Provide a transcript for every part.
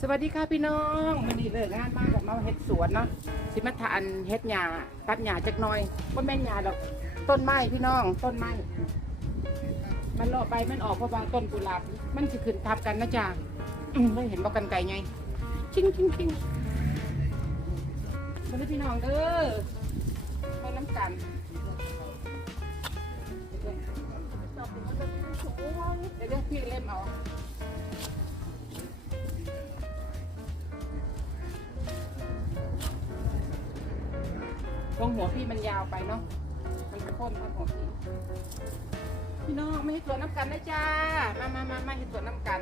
สวัสดีค่ะพี่น้องวันนี้เลิกงานมากับมาเฮ็ดสวนเนาะสิมาทานเฮ็ดหญ้าตัดหญ้าจักหน่อยบ่แม่นหญ้าดอกต้นไม้พี่น้องต้นไม้มันเลาะไปมันออกเพราะว่าต้นกุหลาบมันสิขึ้นทับกันนะจ๊ะอืมเลยเห็นบ่กันไก่ไงชิงชิงชิงสวัสดีพี่น้องเด้อมาน้ำกันเดี๋ยวเดี๋ยวพี่เล่มเอา รงหัวพี่มันยาวไปเนาะ มันข้นท่านหัวพี่ พี่น้องไม่ให้ตรวจน้ำกันนะจ้า มามามาไม่ให้ตรวจน้ำกัน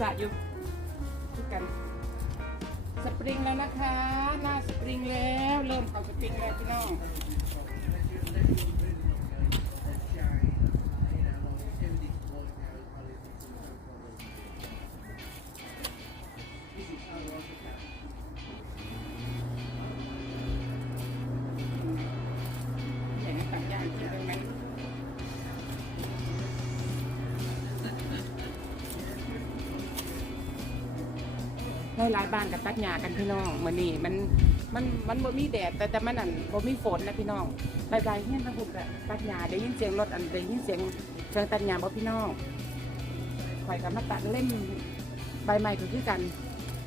สะอยู่ทุกัน สปริงแล้วนะคะ หน้าสปริงแล้ว เริ่มเข้าสปริงแล้วพี่น้อง หลายหลายบ้านกับตัดหญ้ากันพี่น้องมื้อนี้มันมันมันบ่มีแดดแต่แต่มันนั่นบ่มีฝนนะพี่น้องหลายๆเฮียนทั้งพุ่นก็ตัดหญ้าได้ยินเสียงรถอันได้ยินเสียงเครื่องตัดหญ้าบ่พี่น้องข่อยก็มาตัดเล่มใบใหม่ก็คือกัน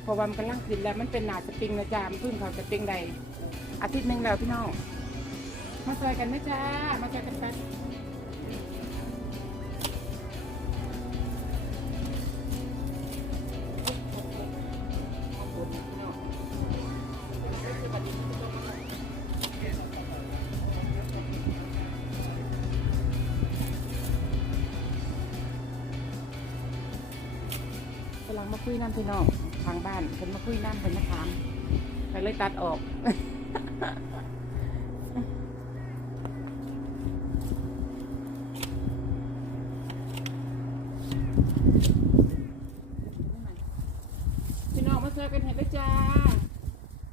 พราะว่ามันกำลังขึ้นแล้วมันเป็นหนาสปริงนะจ๊ะมันพิ่งเขาสปริงได้อาทิตย์หนึ่งแล้วพี่น้อง มาซอยกันไหมจ้ามาซอยกันไปกำ มาคุยน้ำพี่น้องทางบ้านเพิ่นมาคุยน้ำเพิ่นมาถามไปเลยตัดออกพี่น้องมาเจอกันเห็นได้จ้า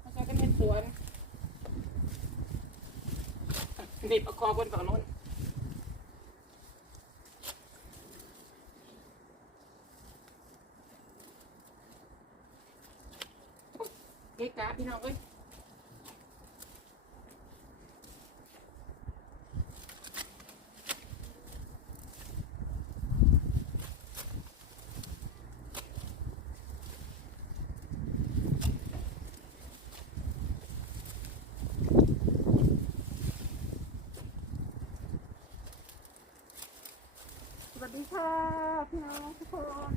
มาเจอกันเห็นสวนดิบเอาคอบนฝั่งโน้นเก๊กะ พี่น้องเอ้ยสวัสดีค่ะพี่น้องทุกคน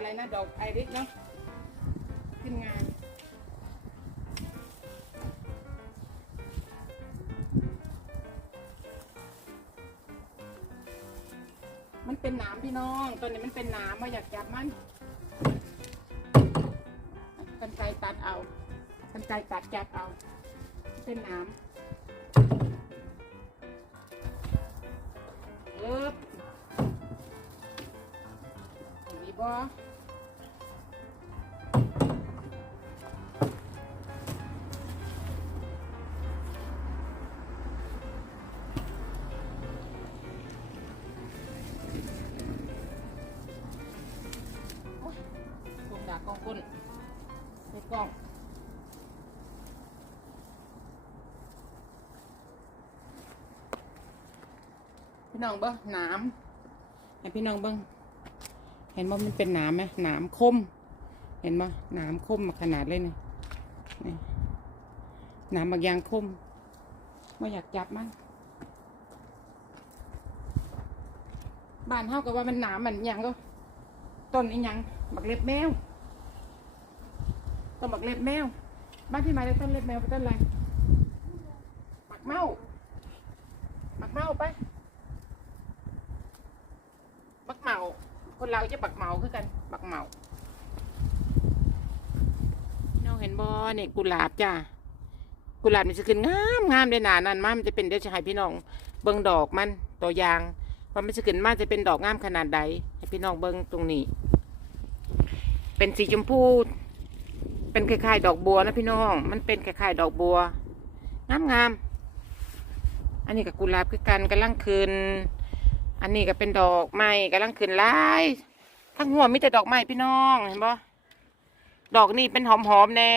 อะไรนะ ดอกไอริสเนาะขึ้นงานมันเป็นหนามพี่น้องต้นนี้มันเป็นหนามมาอยากจับมันกันไกตัดเอากันไกตัดจับเอา เป็นหนามเอิบดีบ่ พี่น้องเบิ้งนามให้พี่น้องเบิ้งเห็นว่ามันเป็นนามไหมนามคม เห็นไหมนามคมขนาดเลยนี่นี่นามบางอย่างคมไม่อยากจับมั้งบ้านเฮาก็ว่ามันหนามมันยังก็ต้นอีหยังบักเล็บแมวต้นบักเล็บแมว บ้านที่มาได้ต้นเล็บแมวเป็นต้นอะไรบักเมาบักเมาไป บักเมา คนเราจะบักเมาคือกันบักเมาน้องเห็นบอเนี่ยกุหลาบจ้ากุหลาบมันจะขึ้นงามงามเลยหนานั่นมามันจะเป็นเดี๋ยวจะให้พี่น้องเบิ่งดอกมันตัวอยางว่ามันจะขึ้นมาจะเป็นดอกงามขนาดใดให้พี่น้องเบิ่งตรงนี้ เป็นสีชมพูเป็นคล้ายๆดอกบัวนะพี่น้อง มันเป็นคล้ายๆดอกบัวงามงามๆอันนี้กับกุหลาบคือกันกำลังคืน อันนี้ก็เป็นดอกไม้กำลังขึ้นลายทั้งหัวมีแต่ดอกไม้พี่น้องเห็นบ่ดอกนี่เป็นหอมๆแน่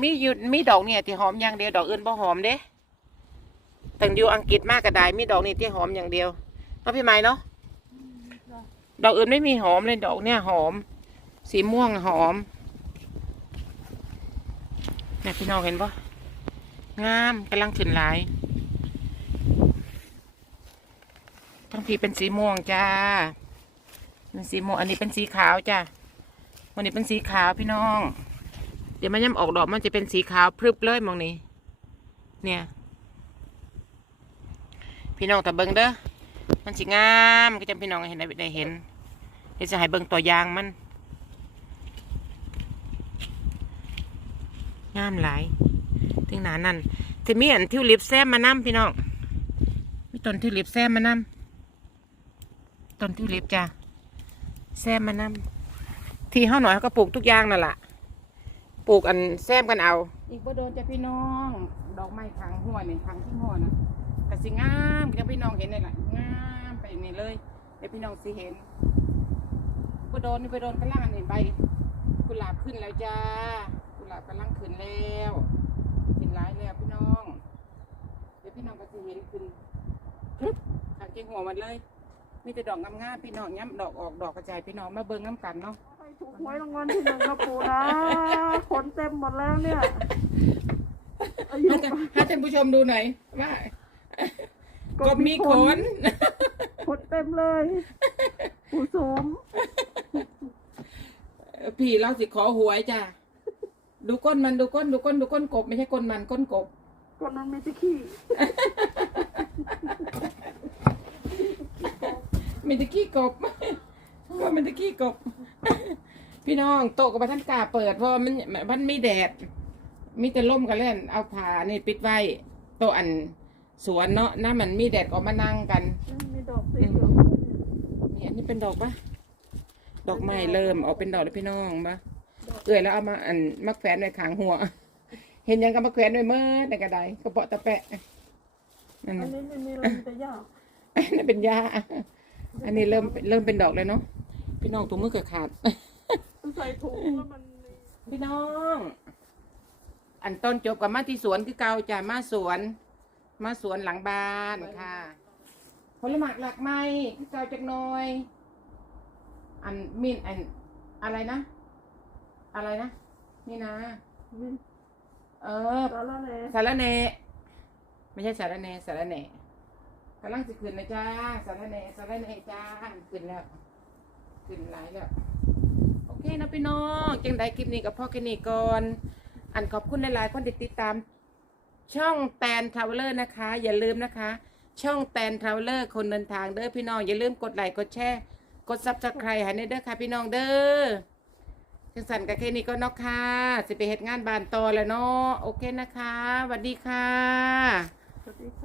มีอยู่มีดอกเนี่ยที่หอมอย่างเดียวดอกอื่นบ่หอมเด้ตั้งอยู่อังกฤษมากก็ได้มีดอกนี่ที่หอมอย่างเดียวเนาะพี่ไม้เนาะดอกอื่นไม่มีหอมเลยดอกเนี่ยหอม สีม่วงหอมเนี่ยพี่น้องเห็นปะงามกำลังขึ้นหลาย ทั้งพีเป็นสีม่วงจ้าเป็นสีม่วงอันนี้เป็นสีขาวจ้าวันนี้เป็นสีขาวพี่น้อง เดี๋ยวมันย่ำออกดอกมันจะเป็นสีขาวพรึบเลยมองนี้ เนี่ย พี่น้องแต่เบิงเด้อมันสีงามก็จะพี่น้องเห็นได้ได้เห็นเดี๋ยวจะให้เบิงตัวอยางมันงามหลายถึงหนานั่นจะมีอันทิวลิปแซมมานํพี่น้องมีต้นทิวลิปแซมมานํ ต้นทิวลิปจ้ะแซมมานํที่ห้าหน่อยเขาก็ปลูกทุกอย่างนั่นแหละปลูกอันแซมกันเอา อีกบ่โดนจะพี่น้อง ดอกไม้ทางหัวนี่ทางที่หัวนะแต่สิงามจะพี่น้องเห็นเลยล่ะงามไปนี่เลยเดี๋ยวพี่น้องสิเห็นบ่โดนนี่บ่โดนกระล่างนี่ใบกุหลาบขึ้นแล้วจ้ากุหลาบกำลังขึ้นแล้วขึ้นหลายแล้วพี่น้อง เดี๋ยวพี่น้องก็จะเห็นขึ้นครึบทางเจียงหัวมันเลย มีแต่ดอกงามๆพี่น้องย้ำดอกออกดอกกระจายพี่น้องมาเบิ่งน้ำกันเนาะไปถูกหวยรางวัลที่หนึ่งนะปูนะขนเต็มหมดแล้วเนี่ยอายุให้ท่านให้ท่านผู้ชมดูหน่อยว่ากบมีขนขนเต็มเลยปูสมพี่เราสิขอหวยจ้ะดูก้นมันดูก้นดูก้นดูก้นกบ ไม่ใช่ก้นมันก้นกบ คนนั้นมีแตะขี้ มีแตะกี้กบก็มันตะกี้กบ พี่น้องโต๊ะกับท่านกล้าเปิดเพราะมันมันมีแดด มีแต่ล่มกันเล่น เอาผ้านี่ปิดไว้โต๊ะอันสวนเนาะน้ามันมีแดดก็มานั่งกันมีดอกสีเหลืองนี่อันนี้เป็นดอกปะดอกไม้เริ่มออกเป็นดอกแล้วพี่น้องปะเอื่อยแล้วเอามาอันมักแขวนไว้ขางหัว เห็นยังก็มาแขวนไว้เมื่อในกระไดกระเปาะตะแปะนั่นอันน่ะนี้ไม่มีอะไรมีแต่หญ้านั่นเป็นยา อันนี้เริ่มเริ่มเป็นดอกเลยเนาะพี่น้องตัวมือเกิดขาด ใส่ถุงแล้วมันมีพี่น้อง อันต้นจบกับมาที่สวนคือเก่าจ้ะมาสวน มาสวนหลังบ้านค่ะผลหมากหลักไม้คือเก่าจักหน่อย อันมินอันอะไรนะ อะไรนะ นี่นะมีเออสารแหน่สารเนไม่ใช่สารเนสารเน กำลังจะขึ้นนะจ้าสารเนสารเนจ้าขึ้นแล้วขึ้นหลายแล้วโอเคนะพี่น้องจังใดคลิปนี้กับพ่อแค่นี้ก่อนอันขอบคุณหลายๆคนที่ติดตาม ช่องแตนทราเวลเลอร์นะคะ อย่าลืมนะคะ ช่องแตนทราเวลเลอร์คนเดินทางเด้อพี่น้อง อย่าลืมกดไลค์กดแชร์กดซับสไครต์ให้ในเด้อค่ะพี่น้องเด้อจังสันกับแค่นี้ก็นาะค่ะสิไปเหตุงานบานต่อแล้วเนาะโอเคนะคะสวัสดีค่ะสวัสดีค่ะ